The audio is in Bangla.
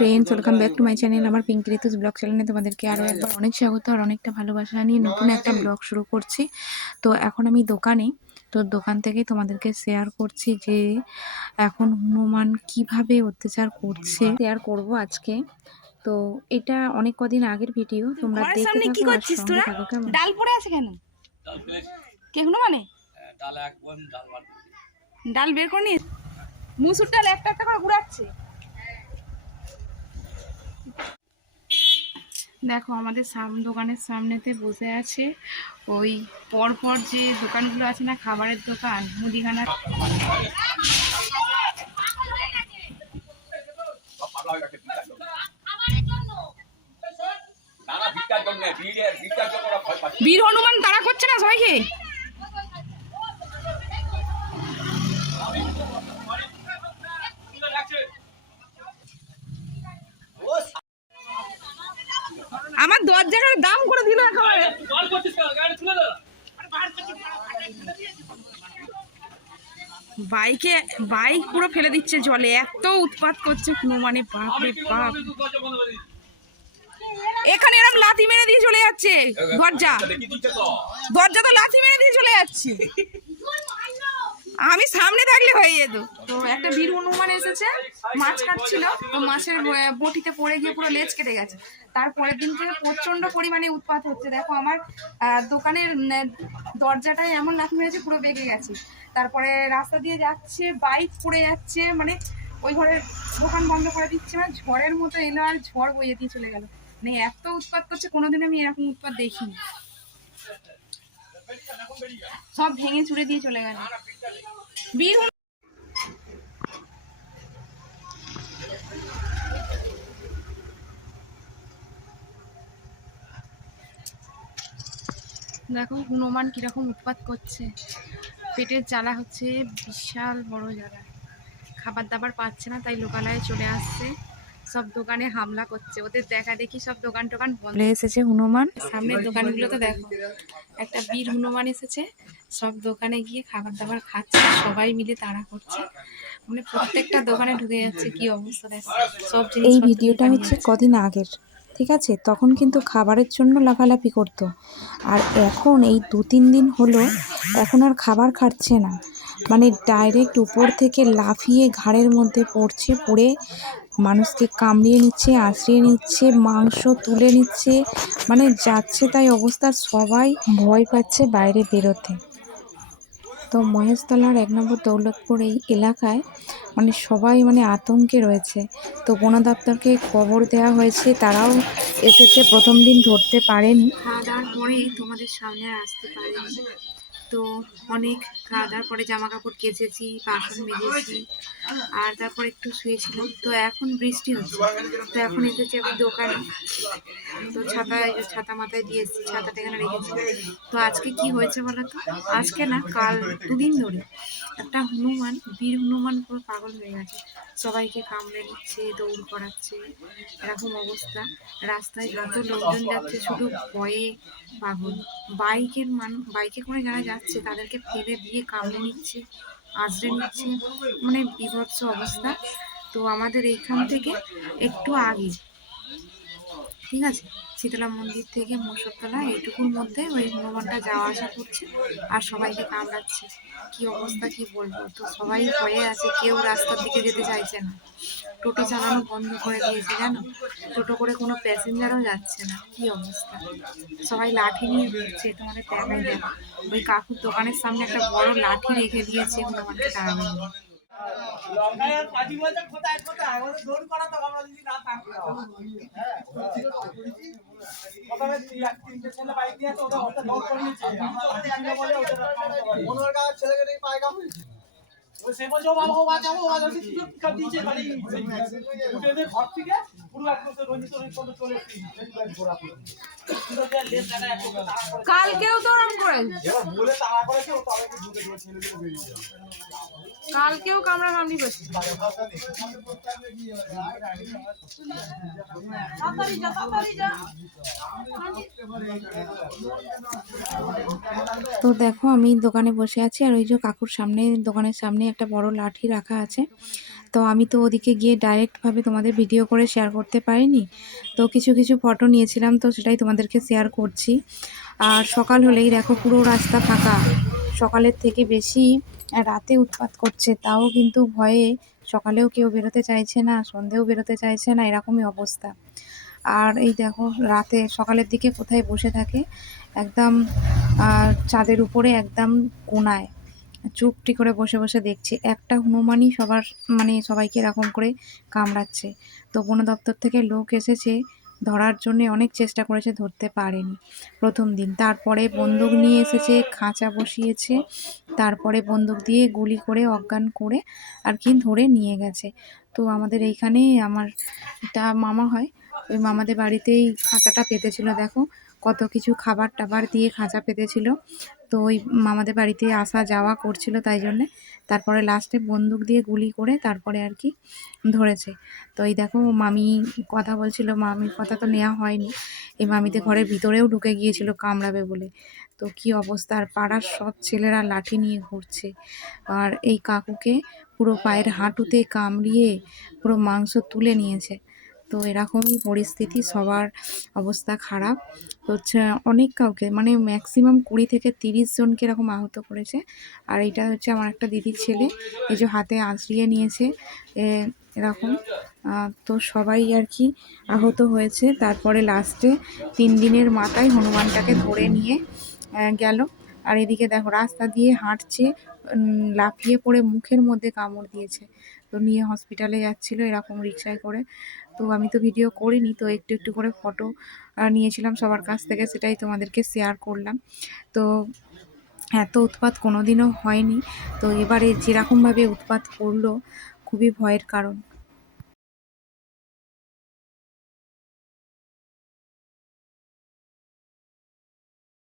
Friends welcome back to my channel আমার পিঙ্ক ঋতুস ব্লগ চ্যানেলে তোমাদেরকে আরও একবার অনেক স্বাগত আর অনেকটা ভালোবাসা নিয়ে নতুন একটা ব্লগ শুরু করছি। তো এখন আমি দোকানে তো দোকান থেকে তোমাদেরকে শেয়ার করছি যে এখন হনুমান কীভাবে অত্যাচার করছে। শেয়ার করব আজকে। তো এটা অনেক কদিন আগের ভিডিও তোমরা ঘরের দেখে সামনে কি করছিস তোরা? ডাল পড়ে আছে কেন? কে হলো মানে হ্যাঁ, ডাল এক ডাল ডাল বের করে নিস মুসুর ডাল একটা একটা করে ঘুরাচ্ছে। দেখো আমাদের সাম দোকানের সামনেতে বসে আছে ওই পর পর যে দোকানগুলো আছে না খাবারের দোকান মুদিখানা বীর হনুমান তারা করছে না সবাইকে আমার দরজাটার দাম করে দিল একেবারে কল করছিস কেন গাড়ি তুলে দাও বাইকে বাইক পুরো ফেলে দিচ্ছে জলে। এত উৎপাত করছে হনুমানে বাপ। রে বাপ এখানে এরকম লাথি মেরে দিয়ে চলে যাচ্ছে। দরজা। দরজা তো লাথি মেরে দিয়ে চলে যাচ্ছে। আমি সামনে থাকলে হয়ে যেত। তো একটা বীর হনুমান এসেছে মাছ কাটছিল। তো মাছের বটিতে পড়ে গিয়ে পুরো লেজ কেটে গেছে। তারপরের দিন থেকে প্রচণ্ড পরিমাণে উৎপাত হচ্ছে। দেখো আমার দোকানের উম, দরজাটায় এমন লাথি মেরেছে পুরো বেঁকে গেছে। তারপরে রাস্তা দিয়ে যাচ্ছে বাইক পড়ে যাচ্ছে মানে ওই ঘরের দোকান বন্ধ করে দিচ্ছে মানে ঝড়ের মতো এলো আর ঝড় বইয়ে দিয়ে চলে গেল। মানে এত উৎপাত করছে কোনোদিন আমি এরকম উৎপাত দেখিনি। সব ভেঙে চুড়ে দিয়ে চলে গেল। দেখো, হনুমান কীরকম উৎপাত করছে। পেটের জ্বালা হচ্ছে বিশাল বড় জ্বালা। খাবার দাবার পাচ্ছে না তাই লোকালয়ে চলে আসছে। সব দোকানে হামলা করছে। ওদের দেখা দেখি সব দোকান টোকান বন্ধ। এসেছে হনুমান। সামনের দোকানগুলো তো দেখো একটা বীর হনুমান এসেছে। সব দোকানে গিয়ে খাবার দাবার খাচ্ছে সবাই মিলে তাড়া করছে। মানে প্রত্যেকটা দোকানে ঢুকে যাচ্ছে কি অবস্থা দেখো সব এই ভিডিওটা হচ্ছে। কদিন আগের? ঠিক আছে? তখন কিন্তু খাবারের জন্য লাফালাফি করতো। আর এখন এই দু তিন দিন হলো, এখন আর খাবার খাচ্ছে না। মানে ডাইরেক্ট উপর থেকে লাফিয়ে ঘাড়ের মধ্যে পড়ছে, পড়ে মানুষকে কামড়িয়ে নিচ্ছে, আঁচড়িয়ে নিচ্ছে, মাংস তুলে নিচ্ছে। মানে যাচ্ছে তাই অবস্থা, সবাই ভয় পাচ্ছে বাইরে বেরোতে। তো মহেশতলার এক নম্বর দৌলতপুর এই এলাকায় মানে সবাই মানে আতঙ্কে রয়েছে। তো বন দপ্তরকে খবর দেওয়া হয়েছে, তারাও এসেছে। প্রথম দিন ধরতে পারেনি। খাওয়া দাওয়ার তোমাদের সামনে আসতে পারেনি। তো অনেক খাওয়া দাওয়ার পরে জামা কাপড় কেচেছি, বাসন মেজেছি, আর তারপর একটু শুয়েছিলাম। তো এখন বৃষ্টি হচ্ছে। তো এখন এসেছি আমি দোকানে। তো ছাতা ছাতা মাথায় দিয়ে এসেছি, ছাতাটা এখানে রেখেছি। তো আজকে কি হয়েছে বলো তো? আজকে না, কাল দুদিন ধরে একটা হনুমান, বীর হনুমান পুরো পাগল হয়ে গেছে। সবাইকে কামড়ে নিচ্ছে দৌড় করাচ্ছে, এরকম অবস্থা। রাস্তায় যত লোকজন যাচ্ছে, শুধু ভয়ে পাগল। বাইকের মান, বাইকে করে যারা যাচ্ছে, তাদেরকে ফেলে দিয়ে কামড়ে নিচ্ছে আঁচড়ে নিচ্ছে মানে বিভৎস অবস্থা। তো আমাদের এইখান থেকে একটু আগে ঠিক আছে? শীতলা মন্দির থেকে মোসরতলা এইটুকুর মধ্যে ওই হনুমানটা যাওয়া আসা করছে আর সবাইকে কামড়াচ্ছে। কি অবস্থা, কি বলব? তো সবাই ভয়ে আছে, কেউ রাস্তার দিকে যেতে চাইছে না। টোটো চালানো বন্ধ করে দিয়েছে, জানো? টোটো করে কোনো প্যাসেঞ্জারও যাচ্ছে না। কি অবস্থা? সবাই লাঠি নিয়ে ঘুরছে তোমাদের দেখাই দেখ ওই কাকুর দোকানের সামনে একটা বড় লাঠি রেখে দিয়েছে হনুমানকে তাড়ানোর। সে বলছে ও বাবা ও বাঁচাবো ও বাঁচাবো ঘর থেকে কালকেও তো ওরম করে। কালকেও কামড়া কামড়ি করছে তো দেখো আমি দোকানে বসে আছি আর ওই যে কাকুর সামনে দোকানের সামনে একটা বড় লাঠি রাখা আছে। তো আমি তো ওদিকে গিয়ে ডাইরেক্টভাবে তোমাদের ভিডিও করে শেয়ার করতে পারিনি। তো কিছু কিছু ফটো নিয়েছিলাম, তো সেটাই তোমাদেরকে শেয়ার করছি। আর সকাল হলেই দেখো পুরো রাস্তা ফাঁকা। সকালের থেকে বেশি রাতে উৎপাত করছে, তাও কিন্তু ভয়ে সকালেও কেউ বেরোতে চাইছে না, সন্ধেও বেরোতে চাইছে না, এরকমই অবস্থা। আর এই দেখো রাতে সকালের দিকে কোথায় বসে থাকে, একদম চাঁদের উপরে একদম কোনায়। চুপটি করে বসে বসে দেখছে, একটা হনুমানই সবার মানে সবাইকে এরকম করে কামড়াচ্ছে। তো বন দপ্তর থেকে লোক এসেছে, ধরার জন্য অনেক চেষ্টা করেছে, ধরতে পারেনি। প্রথম দিন, তারপরে বন্দুক নিয়ে এসেছে, খাঁচা বসিয়েছে, তারপরে বন্দুক দিয়ে গুলি করে, অজ্ঞান করে আর কি ধরে নিয়ে গেছে। তো আমাদের এইখানে আমার, এটা মামা হয়, ওই মামাদের বাড়িতেই খাঁচাটা পেতেছিল, দেখো। কত কিছু খাবার টাবার দিয়ে খাঁচা পেতেছিল। তো ওই মামাদের বাড়িতে আসা যাওয়া করছিল তাই জন্যে। তারপরে লাস্টে বন্দুক দিয়ে গুলি করে তারপরে আর কি ধরেছে। তো এই দেখো মামি কথা বলছিল, মামির কথা তো নেওয়া হয়নি। এই মামিদের ঘরের ভিতরেও ঢুকে গিয়েছিল, কামড়াবে বলে। তো কি অবস্থা, আর পাড়ার সব ছেলেরা লাঠি নিয়ে ঘুরছে। আর এই কাকুকে পুরো পায়ের হাঁটুতে কামড়িয়ে পুরো মাংস তুলে নিয়েছে। তো এরকমই পরিস্থিতি, সবার অবস্থা খারাপ। তো হচ্ছে অনেক কাউকে মানে ম্যাক্সিমাম কুড়ি থেকে তিরিশ জনকে এরকম আহত করেছে। আর এটা হচ্ছে আমার একটা দিদির ছেলে, এই যে হাতে আঁচড়িয়ে নিয়েছে এরকম। তো সবাই আর কি আহত হয়েছে। তারপরে লাস্টে তিন দিনের মাথায় হনুমানটাকে ধরে নিয়ে গেল। আর এদিকে দেখো, রাস্তা দিয়ে হাঁটছে লাফিয়ে পড়ে মুখের মধ্যে কামড় দিয়েছে। তো নিয়ে হসপিটালে যাচ্ছিল, এরকম রিক্সায় করে। তো আমি তো ভিডিও করিনি, তো একটু একটু করে ফটো নিয়েছিলাম সবার কাছ থেকে, সেটাই তোমাদেরকে শেয়ার করলাম। তো এত উৎপাত কোনোদিনও হয়নি। তো এবারে যেরকমভাবে উৎপাত করল, খুবই ভয়ের কারণ।